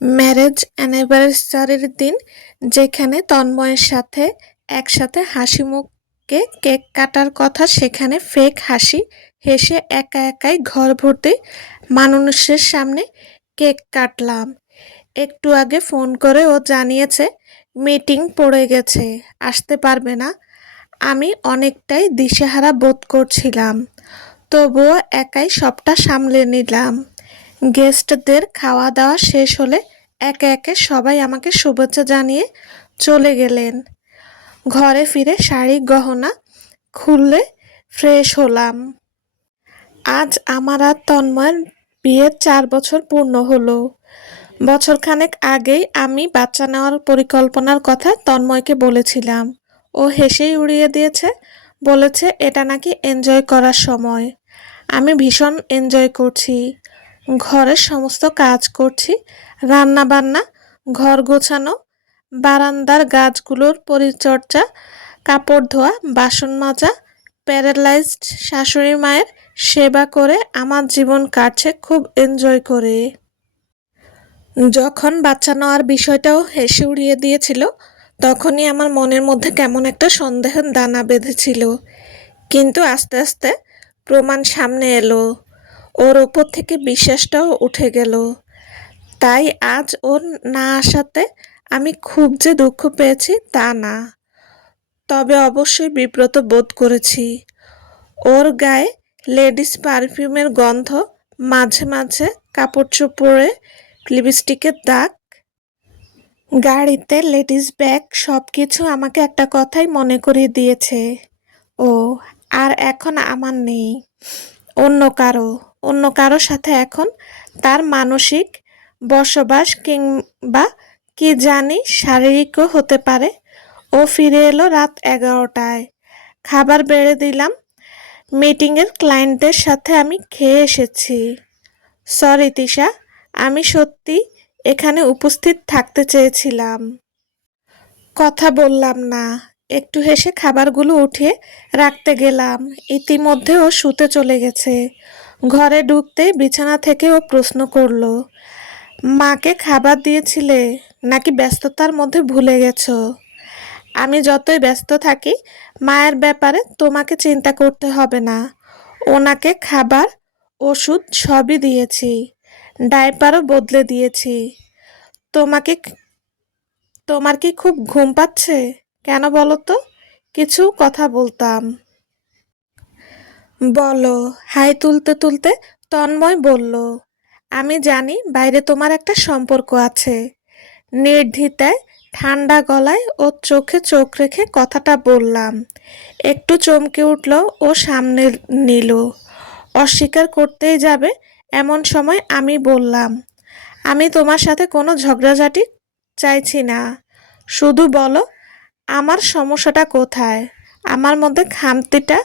Marriage অ্যানিভার্সারির দিন যেখানে তন্ময়ের সাথে একসাথে হাসিমুখে কেক কাটার কথা, সেখানে ফেক হাসি হেসে একা একাই ঘর ভর্তি মানুষের সামনে কেক কাটলাম। একটু আগে ফোন করে ও জানিয়েছে মিটিং পড়ে গেছে, আসতে পারবে না। আমি অনেকটাই দিশেহারা বোধ করছিলাম, তবুও একাই সবটা সামলে নিলাম। গেস্টদের খাওয়া দাওয়া শেষ হলে একে একে সবাই আমাকে শুভেচ্ছা জানিয়ে চলে গেলেন। ঘরে ফিরে শাড়ি গহনা খুললে ফ্রেশ হলাম। আজ আমার আর তন্ময়ের বিয়ের 4 বছর পূর্ণ হলো। বছরখানেক আগেই আমি বাচ্চা নেওয়ার পরিকল্পনার কথা তন্ময়কে বলেছিলাম। ও হেসেই উড়িয়ে দিয়েছে, বলেছে এটা নাকি এনজয় করার সময়। আমি ভীষণ এনজয় করছি। ঘরের সমস্ত কাজ করছি, রান্না বান্না, ঘর গোছানো, বারান্দার গাছগুলোর পরিচর্যা, কাপড় ধোয়া, বাসন মাজা, প্যারালাইজড শাশুড়ি মায়ের সেবা করে আমার জীবন কাটছে খুব এনজয় করে। যখন বাচ্চা নেওয়ার বিষয়টাও হেসে উড়িয়ে দিয়েছিল, তখনই আমার মনের মধ্যে কেমন একটা সন্দেহের দানা বেঁধেছিল। কিন্তু আস্তে আস্তে প্রমাণ সামনে এলো, ওর ওপর থেকে বিশ্বাসটাও উঠে গেল। তাই আজ ওর না আসাতে আমি খুব যে দুঃখ পেয়েছি তা না, তবে অবশ্যই বিব্রত বোধ করেছি। ওর গায়ে লেডিস পারফিউমের গন্ধ, মাঝে মাঝে কাপড় চোপড়ে লিপস্টিকের দাগ, গাড়িতে লেডিস ব্যাগ, সব কিছু আমাকে একটা কথাই মনে করিয়ে দিয়েছে, ও আর এখন আমার নেই। অন্য কারো সাথে এখন তার মানসিক বসবাস, কিংবা কি জানি শারীরিকও হতে পারে। ও ফিরে এলো রাত 11টায়। খাবার বেড়ে দিলাম। মিটিংয়ের ক্লায়েন্টদের সাথে আমি খেয়ে এসেছি। সরি তিশা, আমি সত্যি এখানে উপস্থিত থাকতে চেয়েছিলাম। কথা বললাম না। একটু হেসে খাবারগুলো উঠিয়ে রাখতে গেলাম। ইতিমধ্যে ও শুতে চলে গেছে। ঘরে ঢুকতেই বিছানা থেকে ও প্রশ্ন করলো, মাকে খাবার দিয়েছিলে নাকি ব্যস্ততার মধ্যে ভুলে গেছো? আমি যতই ব্যস্ত থাকি, মায়ের ব্যাপারে তোমাকে চিন্তা করতে হবে না। ওনাকে খাবার, ওষুধ সবই দিয়েছি, ডায়পারও বদলে দিয়েছি। তোমাকে তোমার কি খুব ঘুম পাচ্ছে? কেন বলো তো, কিছু কথা বলতাম। বলো। হাই তুলতে তুলতে তন্ময় বলল, আমি জানি বাইরে তোমার একটা সম্পর্ক আছে। নির্দ্বিধায় ঠান্ডা গলায় ও চোখে চোখ রেখে কথাটা বললাম। একটু চমকে উঠল ও সামনে নিল। অস্বীকার করতেই যাবে এমন সময় আমি বললাম, আমি তোমার সাথে কোনো ঝগড়াঝাটি চাইছি না। শুধু বলো আমার সমস্যাটা কোথায়, আমার মধ্যে খামতিটা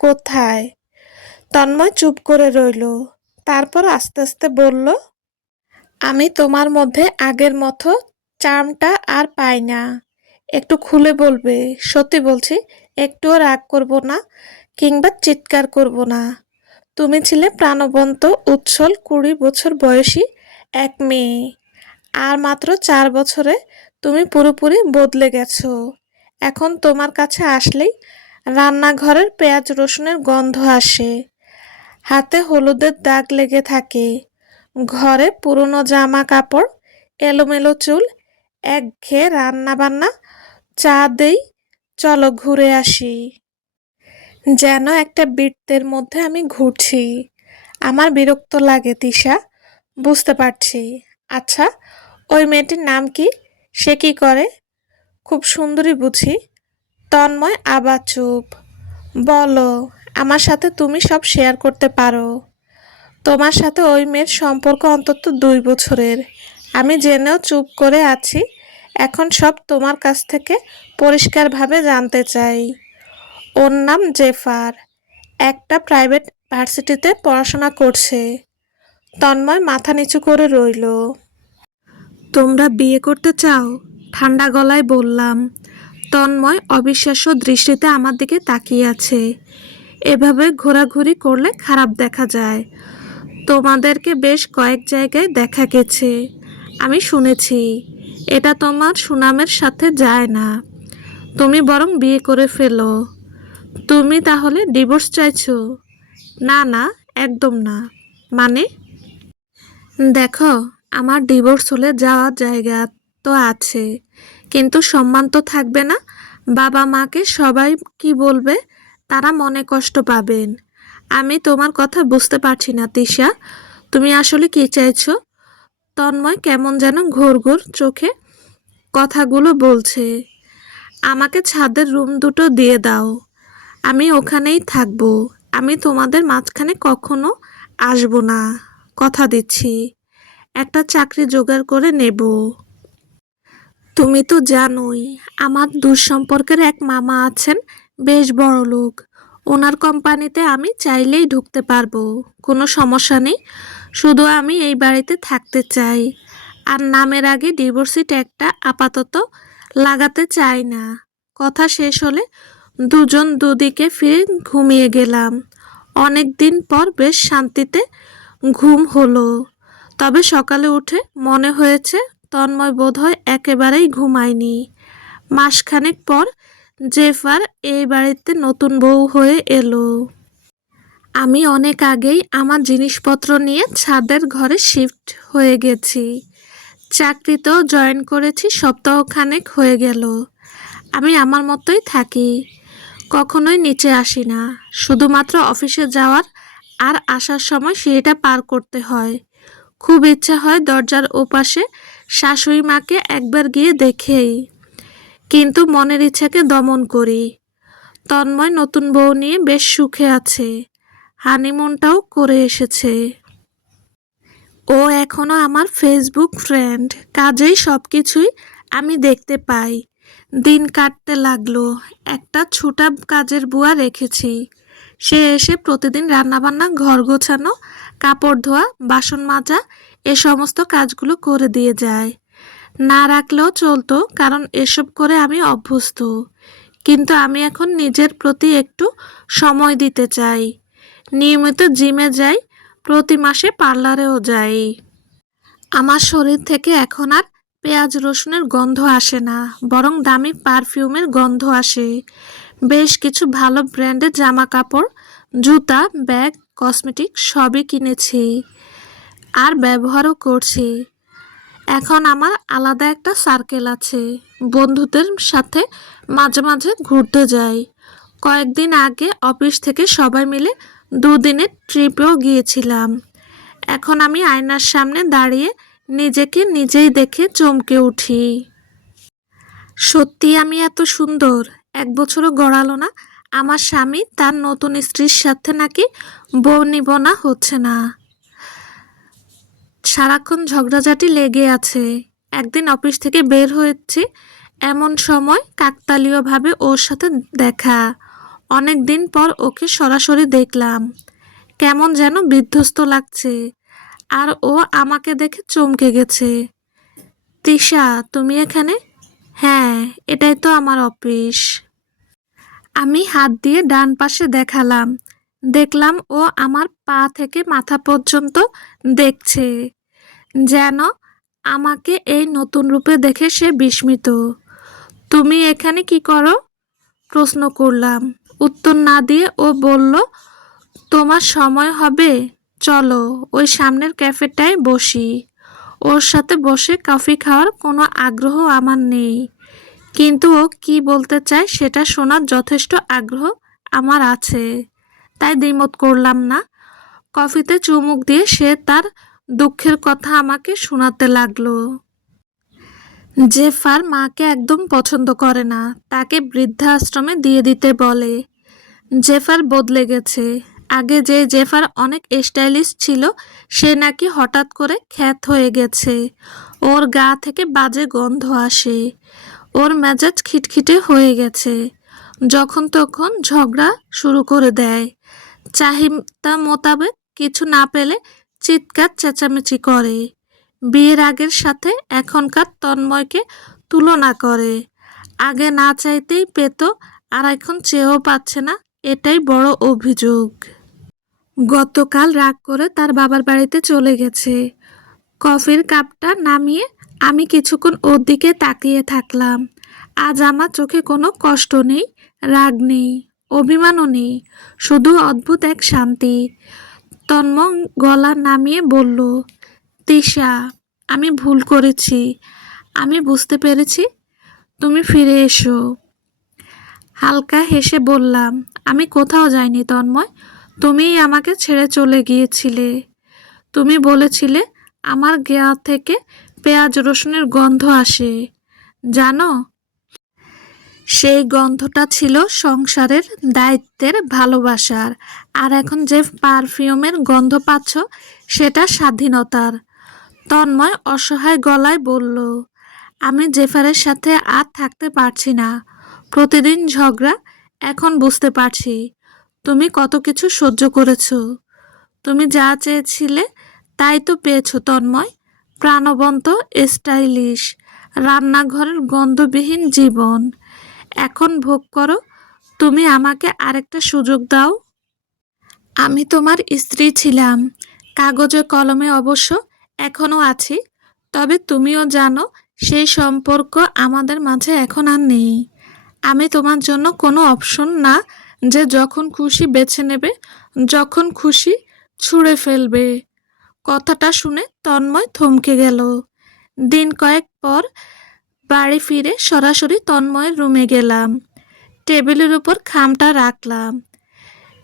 কোথায়। তন্ময় চুপ করে রইল। তারপর আস্তে আস্তে বলল, আমি তোমার মধ্যে আগের মতো চার্মটা আর পাই না। একটু খুলে বলবে? সত্যি বলছি, একটুও রাগ করব না, কিংবা চিৎকার করব না। তুমি ছিলে প্রাণবন্ত, উচ্ছল 20 বছর বয়সী এক মেয়ে, আর মাত্র 4 বছরে তুমি পুরোপুরি বদলে গেছো। এখন তোমার কাছে আসলেই রান্নাঘরের পেঁয়াজ রসুনের গন্ধ আসে, হাতে হলুদের দাগ লেগে থাকে, ঘরে পুরনো জামা কাপড়, এলোমেলো চুল, একঘেয়ে রান্না বান্না, চা দেই, চলো ঘুরে আসি। যেন একটা বৃত্তের মধ্যে আমি ঘুরছি। আমার বিরক্ত লাগে তিশা, বুঝতে পারছি। আচ্ছা, ওই মেয়েটির নাম কি? সে কি করে? খুব সুন্দরী বুঝি? তন্ময় আবার চুপ। বলো, আমার সাথে তুমি সব শেয়ার করতে পারো। তোমার সাথে ওই মেয়ের সম্পর্ক অন্তত 2 বছরের। আমি জেনেও চুপ করে আছি। এখন সব তোমার কাছ থেকে পরিষ্কারভাবে জানতে চাই। ওর নাম জেফার, একটা প্রাইভেট ভার্সিটিতে পড়াশোনা করছে। তন্ময় মাথা নিচু করে রইল। তোমরা বিয়ে করতে চাও? ঠান্ডা গলায় বললাম। তন্ময় অবিশ্বাস্য দৃষ্টিতে আমার দিকে তাকিয়ে আছে। এভাবে ঘোরাঘুরি করলে খারাপ দেখা যায়। তোমাদেরকে বেশ কয়েক জায়গায় দেখা গেছে। আমি শুনেছি এটা তোমার সুনামের সাথে যায় না। তুমি বরং বিয়ে করে ফেলো। তুমি তাহলে ডিভোর্স চাইছো? না না, একদম না। মানে? দেখো, আমার ডিভোর্স হলে যাওয়ার জায়গা তো আছে, কিন্তু সম্মান তো থাকবে না। বাবা মাকে সবাই কি বলবে? তারা মনে কষ্ট পাবেন। আমি তোমার কথা বুঝতে পারছি না তিশা, তুমি আসলে কি চাইছো? তন্ময় কেমন যেন ঘোর ঘোর চোখে কথাগুলো বলছে। আমাকে ছাদের রুম দুটো দিয়ে দাও, আমি ওখানেই থাকবো। আমি তোমাদের মাঝখানে কখনো আসবো না, কথা দিচ্ছি। একটা চাকরি জোগাড় করে নেব। তুমি তো জানোই আমার দূর সম্পর্কের এক মামা আছেন, বেশ বড়লোক। ওনার কোম্পানিতে আমি চাইলেই ঢুকতে পারবো, কোনো সমস্যা নেই। শুধু আমি এই বাড়িতে থাকতে চাই, আর নামের আগে ডিভোর্সি ট্যাগটা আপাতত লাগাতে চাই না। কথা শেষ হলে দুজন দুদিকে ফিরে ঘুমিয়ে গেলাম। অনেক দিন পর বেশ শান্তিতে ঘুম হলো। তবে সকালে উঠে মনে হয়েছে তন্ময় বোধহয় একেবারেই ঘুমায়নি। মাসখানেক পর জেফার এই বাড়িতে নতুন বউ হয়ে এলো। আমি অনেক আগেই আমার জিনিসপত্র নিয়ে ছাদের ঘরে শিফট হয়ে গেছি। চাকরিতেও জয়েন করেছি, সপ্তাহখানেক হয়ে গেল। আমি আমার মতোই থাকি, কখনোই নিচে আসি না। শুধুমাত্র অফিসে যাওয়ার আর আসার সময় সিঁড়িটা পার করতে হয়। খুব ইচ্ছা হয় দরজার ওপাশে শাশুড়ি মাকে একবার গিয়ে দেখেই, কিন্তু মনের ইচ্ছাকে দমন করি। তন্ময় নতুন বউ নিয়ে বেশ সুখে আছে, হানিমুনটাও করে এসেছে। ও এখনো আমার ফেসবুক ফ্রেন্ড, কাজেই সব কিছুই আমি দেখতে পাই। দিন কাটতে লাগলো। একটা ছোটা কাজের বুয়া রেখেছি, সে এসে প্রতিদিন রান্নাবান্না, ঘর গোছানো, কাপড় ধোয়া, বাসন মাজা এ সমস্ত কাজগুলো করে দিয়ে যায়। না রাখলেও চলতো, কারণ এসব করে আমি অভ্যস্ত। কিন্তু আমি এখন নিজের প্রতি একটু সময় দিতে চাই। নিয়মিত জিমে যাই, প্রতি মাসে পার্লারেও যাই। আমার শরীর থেকে এখন আর পেঁয়াজ রসুনের গন্ধ আসে না, বরং দামি পারফিউমের গন্ধ আসে। বেশ কিছু ভালো ব্র্যান্ডের জামা কাপড়, জুতা, ব্যাগ, কসমেটিক সবই কিনেছি আর ব্যবহারও করছি। এখন আমার আলাদা একটা সার্কেল আছে, বন্ধুদের সাথে মাঝে মাঝে ঘুরতে যাই। কয়েকদিন আগে অফিস থেকে সবাই মিলে দুদিনের ট্রিপেও গিয়েছিলাম। এখন আমি আয়নার সামনে দাঁড়িয়ে নিজেকে নিজেই দেখে চমকে উঠি। সত্যি আমি এত সুন্দর? 1 বছরও গড়ালো না, আমার স্বামী তার নতুন স্ত্রীর সাথে নাকি বউ নিবনা হচ্ছে না। সারাক্ষণ ঝগড়াঝাটি লেগে আছে। একদিন অফিস থেকে বের হয়েছি, এমন সময় কাকতালীয়ভাবে ওর সাথে দেখা। অনেক দিন পর ওকে সরাসরি দেখলাম, কেমন যেন বিধ্বস্ত লাগছে। আর ও আমাকে দেখে চমকে গেছে। তিশা, তুমি এখানে? হ্যাঁ, এটাই তো আমার অফিস। আমি হাত দিয়ে ডান পাশে দেখালাম। দেখলাম ও আমার পা থেকে মাথা পর্যন্ত দেখছে, যেন আমাকে এই নতুন রূপে দেখে সে বিস্মিত। তুমি এখানে কি করো? প্রশ্ন করলাম। উত্তর না দিয়ে ও বলল, তোমার সময় হবে, চলো ওই সামনের ক্যাফেটায় বসি। ওর সাথে বসে কফি খাওয়ার কোনো আগ্রহ আমার নেই, কিন্তু ও কি বলতে চায় সেটা শোনার যথেষ্ট আগ্রহ আমার আছে, তাই দ্বিমত করলাম না। কফিতে চুমুক দিয়ে সে তার দুঃখের কথা আমাকে শোনাতে লাগলো। জেফার মাকে একদম পছন্দ করে না, তাকে বৃদ্ধাশ্রমে দিয়ে দিতে বলে। জেফার বদলে গেছে। আগে যে জেফার অনেক স্টাইলিশ ছিল, সে নাকি হঠাৎ করে খ্যাত হয়ে গেছে। ওর গা থেকে বাজে গন্ধ আসে, ওর মেজাজ খিটখিটে হয়ে গেছে, যখন তখন ঝগড়া শুরু করে দেয়। চাহিদা মোতাবেক কিছু না পেলে চিৎকার চেঁচামেচি করে। বিয়ের আগের সাথে এখনকার তন্ময়কে তুলনা করে। আগে না চাইতেই পেত, আর এখন চেয়েও পাচ্ছে না, এটাই বড় অভিযোগ। গতকাল রাগ করে তার বাবার বাড়িতে চলে গেছে। কফির কাপটা নামিয়ে আমি কিছুক্ষণ ওর দিকে তাকিয়ে থাকলাম। আজ আমার চোখে কোনো কষ্ট নেই, রাগ নেই, অভিমানও নেই, শুধু অদ্ভুত এক শান্তি। তন্ময় গলা নামিয়ে বলল, তিশা, আমি ভুল করেছি। আমি বুঝতে পেরেছি। তুমি ফিরে এসো। হালকা হেসে বললাম, আমি কোথাও যাইনি তন্ময়। তুমিই আমাকে ছেড়ে চলে গিয়েছিলে। তুমি বলেছিলে আমার গা থেকে পেঁয়াজ রসুনের গন্ধ আসে। জানো, সেই গন্ধটা ছিল সংসারের, দায়িত্বের, ভালোবাসার। আর এখন যে পারফিউমের গন্ধ পাচ্ছ, সেটা স্বাধীনতার। তন্ময় অসহায় গলায় বলল, আমি জেফারের সাথে আর থাকতে পারছি না। প্রতিদিন ঝগড়া। এখন বুঝতে পারছি তুমি কত কিছু সহ্য করেছো। তুমি যা চেয়েছিলে তাই তো পেয়েছো তন্ময়। প্রাণবন্ত, স্টাইলিশ, রান্নাঘরের গন্ধবিহীন জীবন। এখন ভোগ করো। তুমি আমাকে আরেকটা সুযোগ দাও। আমি তোমার স্ত্রী ছিলাম, কাগজে কলমে অবশ্য এখনো আছি। তবে তুমিও জানো সেই সম্পর্ক আমাদের মাঝে এখন আর নেই। আমি তোমার জন্য কোনো অপশন না, যে যখন খুশি বেছে নেবে, যখন খুশি ছুঁড়ে ফেলবে। কথাটা শুনে তন্ময় থমকে গেল। দিন কয়েক পর বাড়ি ফিরে সরাসরি তন্ময়ের রুমে গেলাম। টেবিলের উপর খামটা রাখলাম।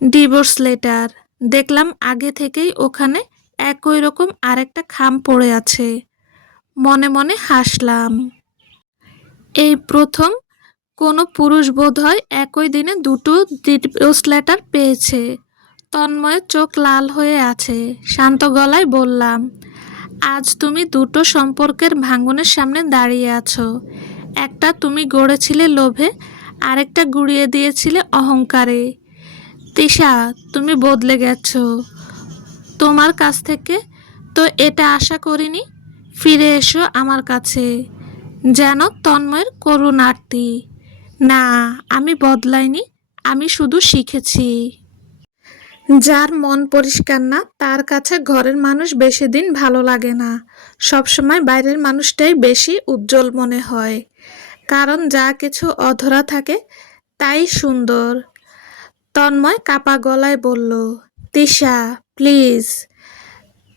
Divorce letter. দেখলাম আগে থেকেই ওখানে একই রকম আরেকটা খাম পড়ে আছে। মনে মনে হাসলাম। এই প্রথম কোনো পুরুষ বোধহয় একই দিনে দুটো ডিভোর্স লেটার পেয়েছে। তন্ময়ের চোখ লাল হয়ে আছে। শান্ত গলায় বললাম, আজ তুমি দুটো সম্পর্কের ভাঙনের সামনে দাঁড়িয়ে আছো। একটা তুমি গড়েছিলে লোভে, আরেকটা গুঁড়িয়ে দিয়েছিলে অহংকারে। তিশা, তুমি বদলে গেছো। তোমার কাছ থেকে তো এটা আশা করিনি। ফিরে এসো আমার কাছে। যেন তন্ময়ের করুণ আরতি। না, আমি বদলাইনি। আমি শুধু শিখেছি। যার মন পরিষ্কার না, তার কাছে ঘরের মানুষ বেশি দিন ভালো লাগে না। সবসময় বাইরের মানুষটাই বেশি উজ্জ্বল মনে হয়। কারণ যা কিছু অধরা থাকে তাই সুন্দর। তন্ময় কাপা গলায় বলল, তিশা, প্লিজ।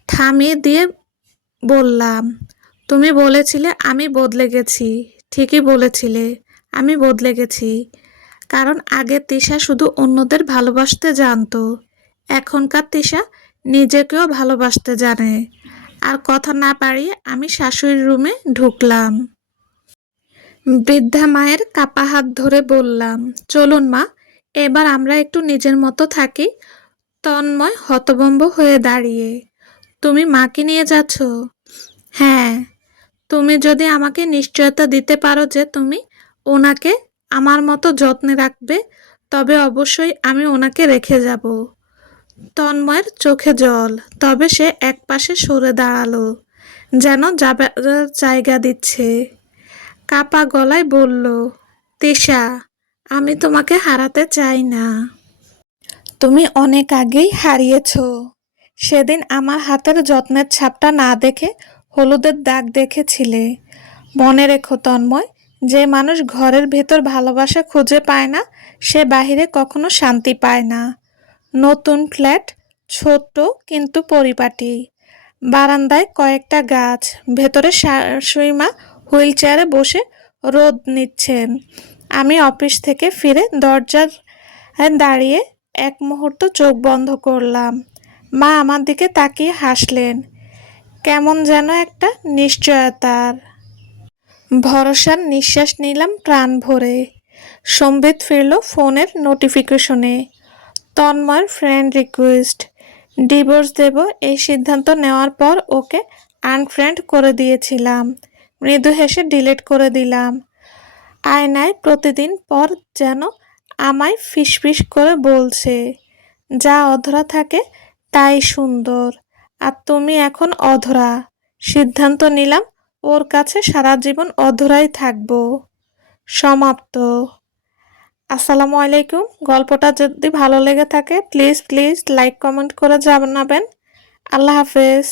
থামিয়ে দিয়ে বললাম, তুমি বলেছিলে আমি বদলে গেছি। ঠিকই বলেছিলে, আমি বদলে গেছি। কারণ আগে তিশা শুধু অন্যদের ভালোবাসতে জানতো। এখনকার তিশা নিজেকেও ভালোবাসতে জানে। আর কথা না পারিয়ে আমি শাশুড়ির রুমে ঢুকলাম। বৃদ্ধা মায়ের কাপা হাত ধরে বললাম, চলুন মা, এবার আমরা একটু নিজের মতো থাকি। তন্ময় হতভম্ব হয়ে দাঁড়িয়ে, তুমি মাকে নিয়ে যাচ্ছ? হ্যাঁ। তুমি যদি আমাকে নিশ্চয়তা দিতে পারো যে তুমি ওনাকে আমার মতো যত্নে রাখবে, তবে অবশ্যই আমি ওনাকে রেখে যাব। তন্ময়ের চোখে জল। তবে সে একপাশে সরে দাঁড়ালো, যেন যাবার জায়গা দিচ্ছে। কাপা গলায় বলল, তিশা, আমি তোমাকে হারাতে চাই না। তুমি অনেক আগেই হারিয়েছ। সেদিন আমার হাতের যত্নের ছাপটা না দেখে হলুদের দাগ দেখেছিলে। মনে রেখো তন্ময়, যে মানুষ ঘরের ভেতর ভালোবাসা খুঁজে পায় না, সে বাহিরে কখনো শান্তি পায় না। নতুন ফ্ল্যাট, ছোট্ট কিন্তু পরিপাটি। বারান্দায় কয়েকটা গাছ। ভেতরে শাশুড়ি মা হুইল চেয়ারে বসে রোদ নিচ্ছেন। আমি অফিস থেকে ফিরে দরজার দাঁড়িয়ে এক মুহূর্ত চোখ বন্ধ করলাম। মা আমার দিকে তাকিয়ে হাসলেন, কেমন যেন একটা নিশ্চয়তার, ভরসার নিঃশ্বাস নিলাম প্রাণ ভরে। সম্বিত ফিরল ফোনের নোটিফিকেশনে। তন্ময়ের ফ্রেন্ড রিকোয়েস্ট। ডিভোর্স দেব এই সিদ্ধান্ত নেওয়ার পর ওকে আনফ্রেন্ড করে দিয়েছিলাম। মৃদু হেসে ডিলিট করে দিলাম। আয়নায় প্রতিদিন পর যেন আমায় ফিসফিস করে বলছে, যা অধরা থাকে তাই সুন্দর। আর তুমি এখন অধরা। সিদ্ধান্ত নিলাম ওর কাছে সারা জীবন অধরাই থাকবো। সমাপ্ত। আসসালামু আলাইকুম। গল্পটা যদি ভালো লেগে থাকে প্লিজ প্লিজ লাইক কমেন্ট করে জানাবেন। আল্লাহ হাফেজ।